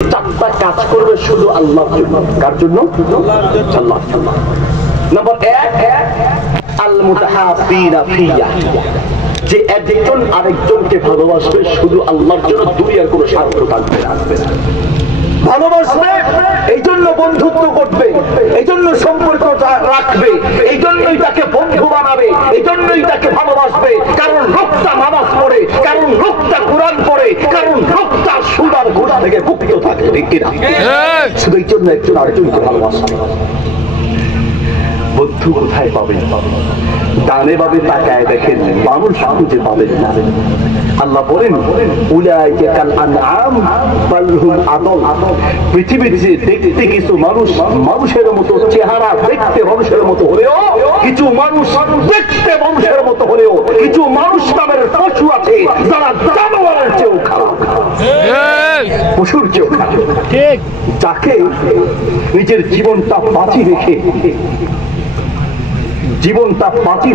চারটা কাজ করবে শুধু আল্লাহর জন্য। কার জন্য? আল্লাহর জন্য। নম্বর 1, আল মুতাহাব্বিনা ফিয়া, যে একজন আরেকজনকে ভালোবাসবে শুধু আল্লাহর জন্য, দুনিয়ার কোনো স্বার্থ থাকবে না। ভালোবাসবে, এই জন্য বন্ধুত্ব করবে, এই জন্য সম্পর্ক রাখবে, এই জন্যই তাকে বন্ধু বানাবে, এই জন্যই তাকে ভালোবাসবে। কারণ লোকটা নামাজ পড়ে, কারণ লোকটা কোরআন পড়ে, কারণ লোকটা সুদ আর ঘুষ থেকে মুক্ত থাকে। ঠিক কিনা? শুধু এই জন্য একজন আরেকজনকে ভালোবাসবে। বন্ধু কোথায় পাবেন? ডানে বামে তাকায় দেখেন, মানুষ খুঁজে পাবেন না। আল্লাহ বলেন উলাইকা কাল আনআম বাল হুম আদল। পৃথিবীর যে দেখতে কিছু মানুষ মানুষের মতো চেহারা, দেখতে মানুষের মতো হলেও কিছু মানুষ দেখতে মানুষের মতো হলেও কিছু মানুষ নামের পশু আছে যারা জানোয়ারের চেয়েও খারাপ, পশুর চেয়েও খারাপ। ঠিক, যাকে নিজের জীবনটা বাঁচিয়ে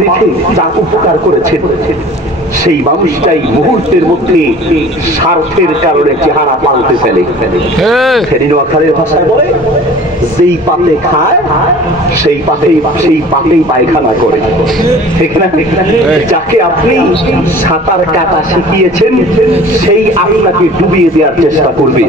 রেখে যা উপকার করেছেন, সেই মানুষটাই মুহূর্তের মধ্যে স্বার্থের কারণে চেহারা পাল্টে ফেলে। নোয়াখালীর ভাষায় বলে, যেই পাতে খায় সেই পাতেই পায়খানা করে। যাকে আপনি সাঁতার কাটা শিখিয়েছেন সেই আপনাকে ডুবিয়ে দেওয়ার চেষ্টা করবে।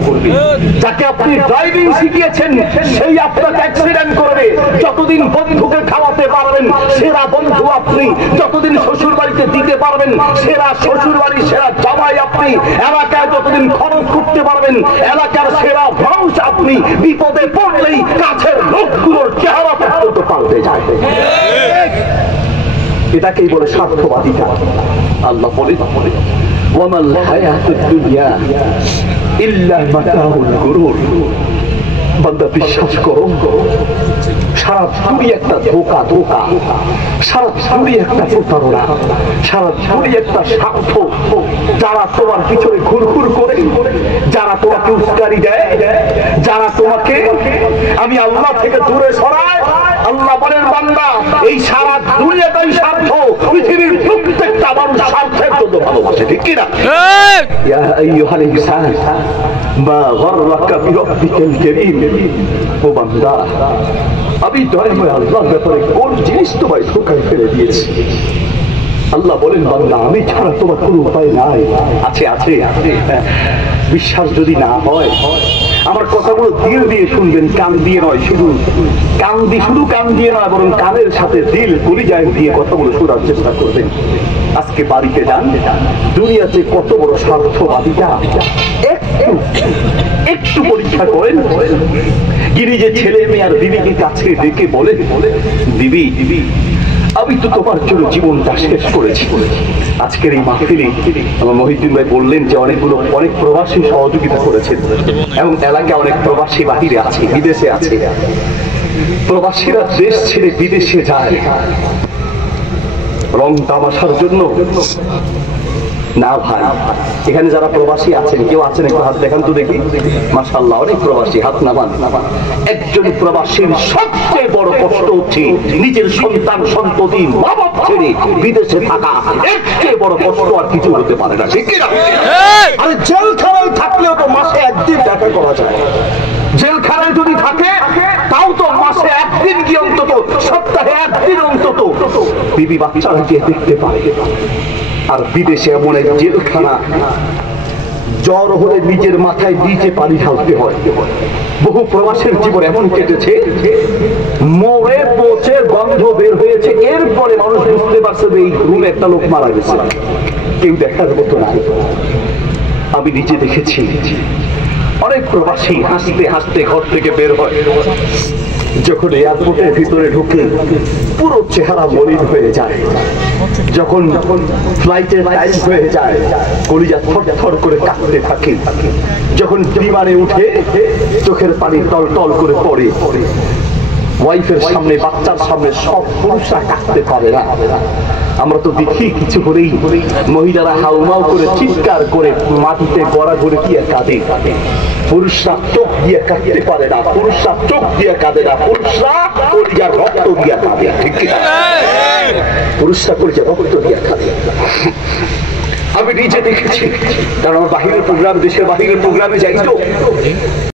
যাকে আপনি ড্রাইভিং শিখিয়েছেন সেই আপনাকে অ্যাক্সিডেন্ট করবে। যতদিন বন্ধুকে খাওয়াতে পারবেন সেরা বন্ধু আপনি, যতদিন শ্বশুর বাড়িতে দিতে পারবেন সেরা শ্বশুর বাড়ি, সেরা জামাই আপনি, এলাকায় যতদিন খরচ করতে পারবেন এলাকার সেরা মানুষ আপনি, বিপদে পড়লেই কাছের লোকগুলোর চেহারা পর্যন্ত পাল্টে যায়। এটাকেই বলে স্বার্থবাদিতা। আল্লাহ বলে ওয়ামাল হায়াতুদ দুনিয়া ইল্লা মাতাউল গুরুর। বান্দা বিশ্বাস করো, সারা দুনিয়া একটা ধোঁকা, সারা দুনিয়া একটা প্রতারণা, সারা দুনিয়া একটা স্বার্থ। যারা তোমার পিছনে ঘুরঘুর করে, যারা তোমাকে উস্কানি দেয়, যারা তোমাকে আমি আল্লাহ থেকে দূরে সরায়, আল্লাহ বলেন বান্দা এই সারা দুনিয়াটাই স্বার্থ। পৃথিবীর প্রত্যেকটা মানুষ স্বার্থের জন্য ভালোবাসে। ঠিক কিনা? ইয়া আইয়ুহাল ইনসান মা গাররাকা বিরাব্বিকাল কারীম। ও বান্দা, আমি দয়াময় আল্লাহর ব্যাপারে কোন জিনিস তোমায় ধোঁকায় ফেলে দিয়েছি? আল্লাহ বলেন বান্দা আমি ছাড়া তোমার কোনো উপায় নাই। আছে। বিশ্বাস যদি না হয় আমার কথাগুলো দিল দিয়ে শুনবেন, কান দিয়ে নয়। শুধু কান দিয়ে নয়, বরং কানের সাথে দিল, কলিজায় দিয়ে কথাগুলো শোনার চেষ্টা করবেন। আজকে বাড়িতে যান, দুনিয়াতে কত বড় স্বার্থবাদিতা একটু পরীক্ষা করেন। গিরি যে ছেলে মেয়ে আর বিবিকে কাছে ডেকে বলে, বিবি আমি তো তোমার জন্য জীবনটা শেষ করেছি। আজকের এই মাহফিলে আমার মহিউদ্দিন ভাই বললেন যে অনেক প্রবাসী সহযোগিতা করেছেন এবং এলাকায় অনেক প্রবাসী বাহিরে আছে, বিদেশে আছে। প্রবাসীরা দেশ ছেড়ে বিদেশে যায় রং তামাশার জন্য না ভাই। এখানে যারা প্রবাসী আছেন, কেউ আছেন একটু হাত দেখান তো দেখি। মাশাআল্লাহ, অনেক প্রবাসী, হাত নামান। একজন প্রবাসীর সবচেয়ে বড় কষ্ট হচ্ছে নিজের সন্তান সন্ততি মা বাপ ছেড়ে বিদেশে থাকা। এর চেয়ে বড় কষ্ট আর কিছু হতে পারে না। ঠিক কিনা? আরে জেলখানায় থাকলেও তো মাসে একদিন দেখা করা যায়। জেলখানায় যদি থাকে তাও তো মাসে একদিন কি অন্তত, সপ্তাহে একদিন অন্তত বিবি বাচ্চারা গিয়ে দেখতে পারে। আর বিদেশে এমন এক জেলখানা, জ্বর হলে নিজের মাথায় নিচে পানি ঢালতে হয়। বহু প্রবাসের জীবন এমন কেটেছে, মরে পচে গন্ধ বের হয়েছে, এরপরে মানুষ বুঝতে পারছে যে এই রুমে একটা লোক মারা গেছে। কেউ দেখার মতো না। আমি নিজে দেখেছি অনেক প্রবাসী হাসতে হাসতে ঘর থেকে বের হয়, যখন এয়ারপোর্টের ভিতরে ঢুকে পুরো চেহারা মলিন হয়ে যায়। যখন ফ্লাইটের টাইম হয়ে যায় কলিজা থরথর করে কাঁপতে থাকে। যখন বিমানে উঠে চোখের পানি টল টল করে পড়ে। ওয়াইফের সামনে, বাচ্চার সামনে সব পুরুষরা কাঁদতে পারে না। আমরা তো দেখি কিছু হলেই মহিলারা হাউমাউ করে চিৎকার করে মাটিতে গড়া করে দিয়ে কাঁদে। পুরুষরা চোখ দিয়ে কাঁদতে পারে না, পুরুষরা চোখ দিয়ে কাঁদে না, পুরুষরা কলিজার রক্ত দিয়ে কাঁদে। ঠিক কিনা? পুরুষরা কলিজার রক্ত দিয়ে কাঁদে। আমি নিজে দেখেছি, কারণ আমার বাহিরের প্রোগ্রাম, দেশের বাহিরের প্রোগ্রামে যাই তো।